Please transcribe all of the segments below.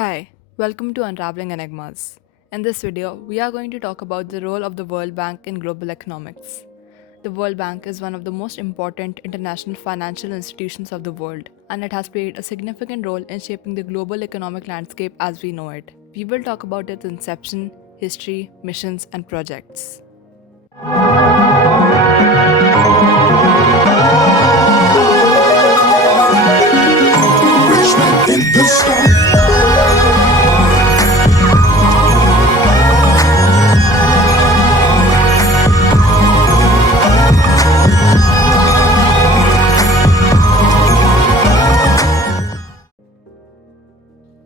Hi, welcome to Unraveling Enigmas. In this video, we are going to talk about the role of the World Bank in global economics. The World Bank is one of the most important international financial institutions of the world, and it has played a significant role in shaping the global economic landscape as we know it. We will talk about its inception, history, missions, and projects. In the sun.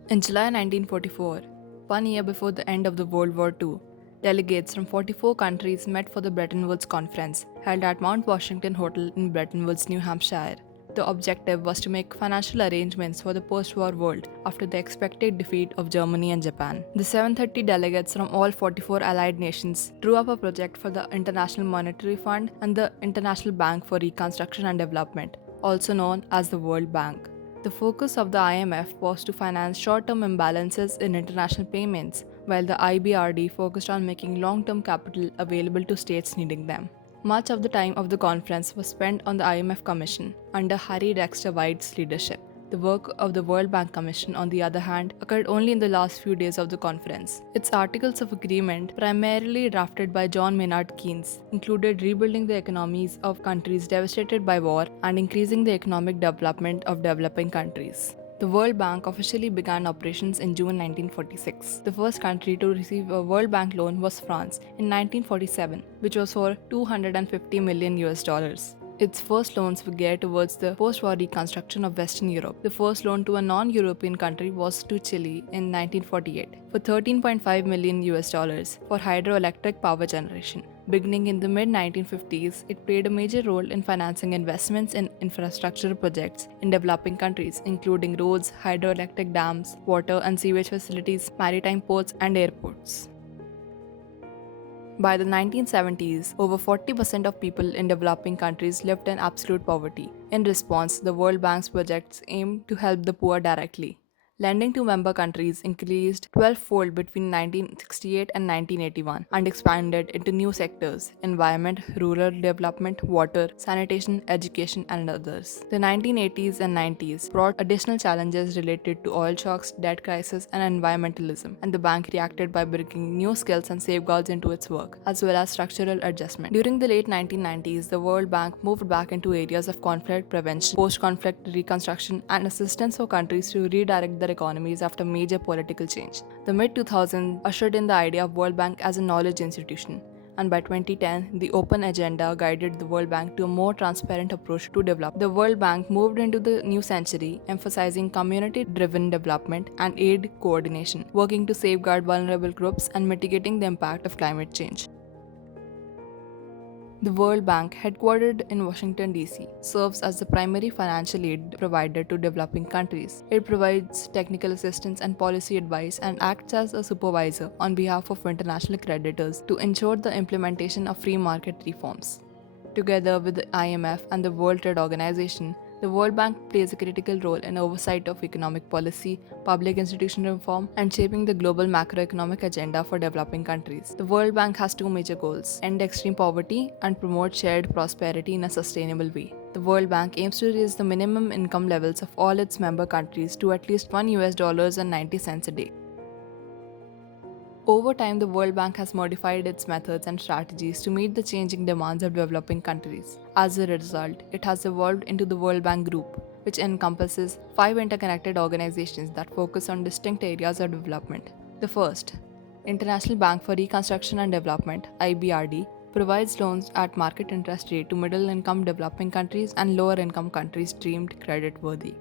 In July 1944, 1 year before the end of the World War II, delegates from 44 countries met for the Bretton Woods Conference held at Mount Washington Hotel in Bretton Woods, New Hampshire. The objective was to make financial arrangements for the post war world after the expected defeat of Germany and Japan. The 730 delegates from all 44 allied nations drew up a project for the International Monetary Fund and the International Bank for Reconstruction and Development, also known as the World Bank. The focus of the IMF was to finance short term imbalances in international payments, while the IBRD focused on making long term capital available to states needing them. Much of the time of the conference was spent on the IMF Commission under Harry Dexter White's leadership. The work of the World Bank Commission, on the other hand, occurred only in the last few days of the conference. Its articles of agreement, primarily drafted by John Maynard Keynes, included rebuilding the economies of countries devastated by war and increasing the economic development of developing countries. The World Bank officially began operations in June 1946. The first country to receive a World Bank loan was France in 1947, which was for 250 million US dollars. Its first loans were geared towards the post-war reconstruction of Western Europe. The first loan to a non-European country was to Chile in 1948 for 13.5 million US dollars for hydroelectric power generation. Beginning in the mid-1950s, it played a major role in financing investments in infrastructure projects in developing countries, including roads, hydroelectric dams, water and sewage facilities, maritime ports, and airports. By the 1970s, over 40% of people in developing countries lived in absolute poverty. In response, the World Bank's projects aimed to help the poor directly. Lending to member countries increased 12-fold between 1968 and 1981 and expanded into new sectors: environment, rural development, water, sanitation, education, and others. The 1980s and 90s brought additional challenges related to oil shocks, debt crisis, and environmentalism, and the bank reacted by bringing new skills and safeguards into its work, as well as structural adjustment. During the late 1990s, the World Bank moved back into areas of conflict prevention, post-conflict reconstruction, and assistance for countries to redirect their economies after major political change. The mid-2000s ushered in the idea of World Bank as a knowledge institution, and by 2010, the Open Agenda guided the World Bank to a more transparent approach to development. The World Bank moved into the new century, emphasizing community-driven development and aid coordination, working to safeguard vulnerable groups and mitigating the impact of climate change. The World Bank, headquartered in Washington, D.C., serves as the primary financial aid provider to developing countries. It provides technical assistance and policy advice and acts as a supervisor on behalf of international creditors to ensure the implementation of free market reforms. Together with the IMF and the World Trade Organization, the World Bank plays a critical role in oversight of economic policy, public institution reform, and shaping the global macroeconomic agenda for developing countries. The World Bank has two major goals: end extreme poverty and promote shared prosperity in a sustainable way. The World Bank aims to raise the minimum income levels of all its member countries to at least $1.90 a day. Over time, the World Bank has modified its methods and strategies to meet the changing demands of developing countries. As a result, it has evolved into the World Bank Group, which encompasses five interconnected organizations that focus on distinct areas of development. The first, International Bank for Reconstruction and Development (IBRD), provides loans at market interest rate to middle-income developing countries and lower-income countries deemed credit-worthy.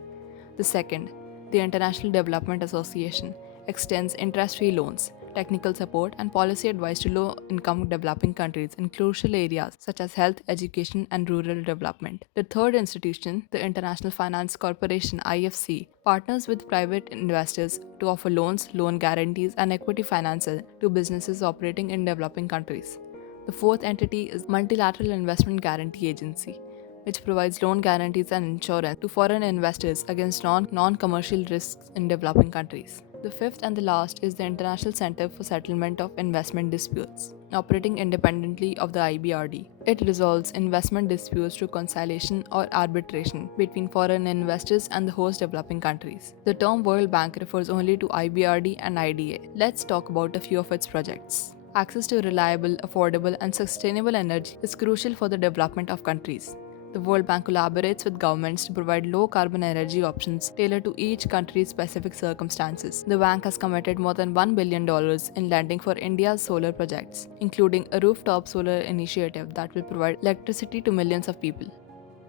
The second, the International Development Association, extends interest-free loans, technical support, and policy advice to low-income developing countries in crucial areas such as health, education, and rural development. The third institution, the International Finance Corporation (IFC), partners with private investors to offer loans, loan guarantees, and equity financing to businesses operating in developing countries. The fourth entity is Multilateral Investment Guarantee Agency, which provides loan guarantees and insurance to foreign investors against non commercial risks in developing countries. The fifth and the last is the International Center for Settlement of Investment Disputes, operating independently of the IBRD. It resolves investment disputes through conciliation or arbitration between foreign investors and the host developing countries. The term World Bank refers only to IBRD and IDA. Let's talk about a few of its projects. Access to reliable, affordable, and sustainable energy is crucial for the development of countries. The World Bank collaborates with governments to provide low carbon energy options tailored to each country's specific circumstances. The bank has committed more than $1 billion in lending for India's solar projects, including a rooftop solar initiative that will provide electricity to millions of people.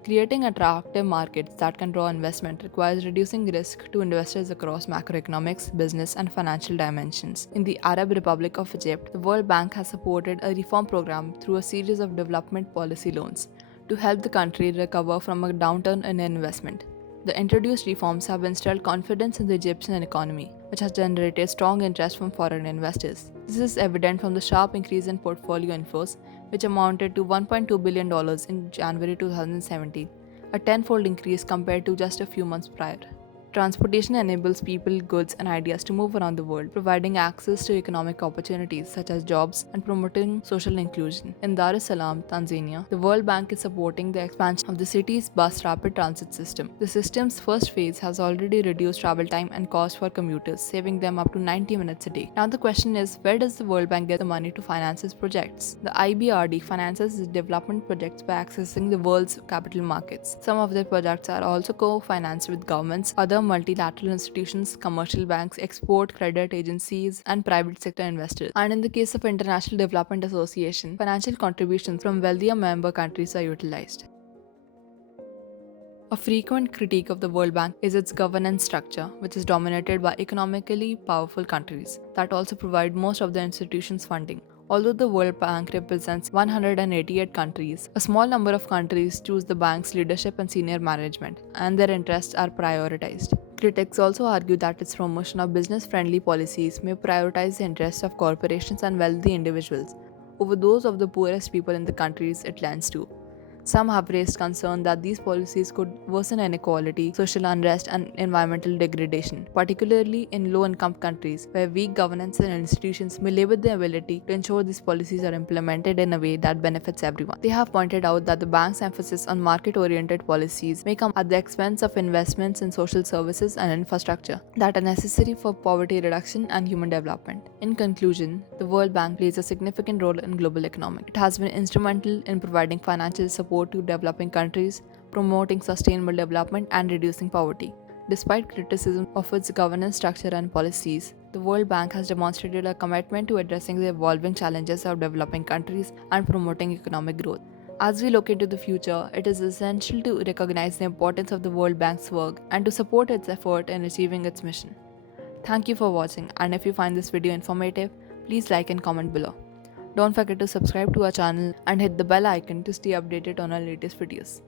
Creating attractive markets that can draw investment requires reducing risk to investors across macroeconomics, business, and financial dimensions. In the Arab Republic of Egypt, the World Bank has supported a reform program through a series of development policy loans to help the country recover from a downturn in investment. The introduced reforms have instilled confidence in the Egyptian economy, which has generated strong interest from foreign investors. This is evident from the sharp increase in portfolio inflows, which amounted to $1.2 billion in January 2017, a tenfold increase compared to just a few months prior. Transportation enables people, goods, and ideas to move around the world, providing access to economic opportunities such as jobs and promoting social inclusion. In Dar es Salaam, Tanzania, the World Bank is supporting the expansion of the city's bus rapid transit system. The system's first phase has already reduced travel time and cost for commuters, saving them up to 90 minutes a day. Now the question is, where does the World Bank get the money to finance its projects? The IBRD finances its development projects by accessing the world's capital markets. Some of their projects are also co-financed with governments, other multilateral institutions, commercial banks, export credit agencies, and private sector investors. And in the case of International Development Association, financial contributions from wealthier member countries are utilized. A frequent critique of the World Bank is its governance structure, which is dominated by economically powerful countries that also provide most of the institution's funding. Although the World Bank represents 188 countries, a small number of countries choose the bank's leadership and senior management, and their interests are prioritized. Critics also argue that its promotion of business friendly policies may prioritize the interests of corporations and wealthy individuals over those of the poorest people in the countries it lends to. Some have raised concern that these policies could worsen inequality, social unrest, and environmental degradation, particularly in low income countries where weak governance and institutions may limit the ability to ensure these policies are implemented in a way that benefits everyone. They have pointed out that the bank's emphasis on market oriented policies may come at the expense of investments in social services and infrastructure that are necessary for poverty reduction and human development. In conclusion, the World Bank plays a significant role in global economy. It has been instrumental in providing financial support to developing countries, promoting sustainable development, and reducing poverty. Despite criticism of its governance structure and policies, the World Bank has demonstrated a commitment to addressing the evolving challenges of developing countries and promoting economic growth. As we look into the future, it is essential to recognize the importance of the World Bank's work and to support its effort in achieving its mission. Thank you for watching, and if you find this video informative, please like and comment below. Don't forget to subscribe to our channel and hit the bell icon to stay updated on our latest videos.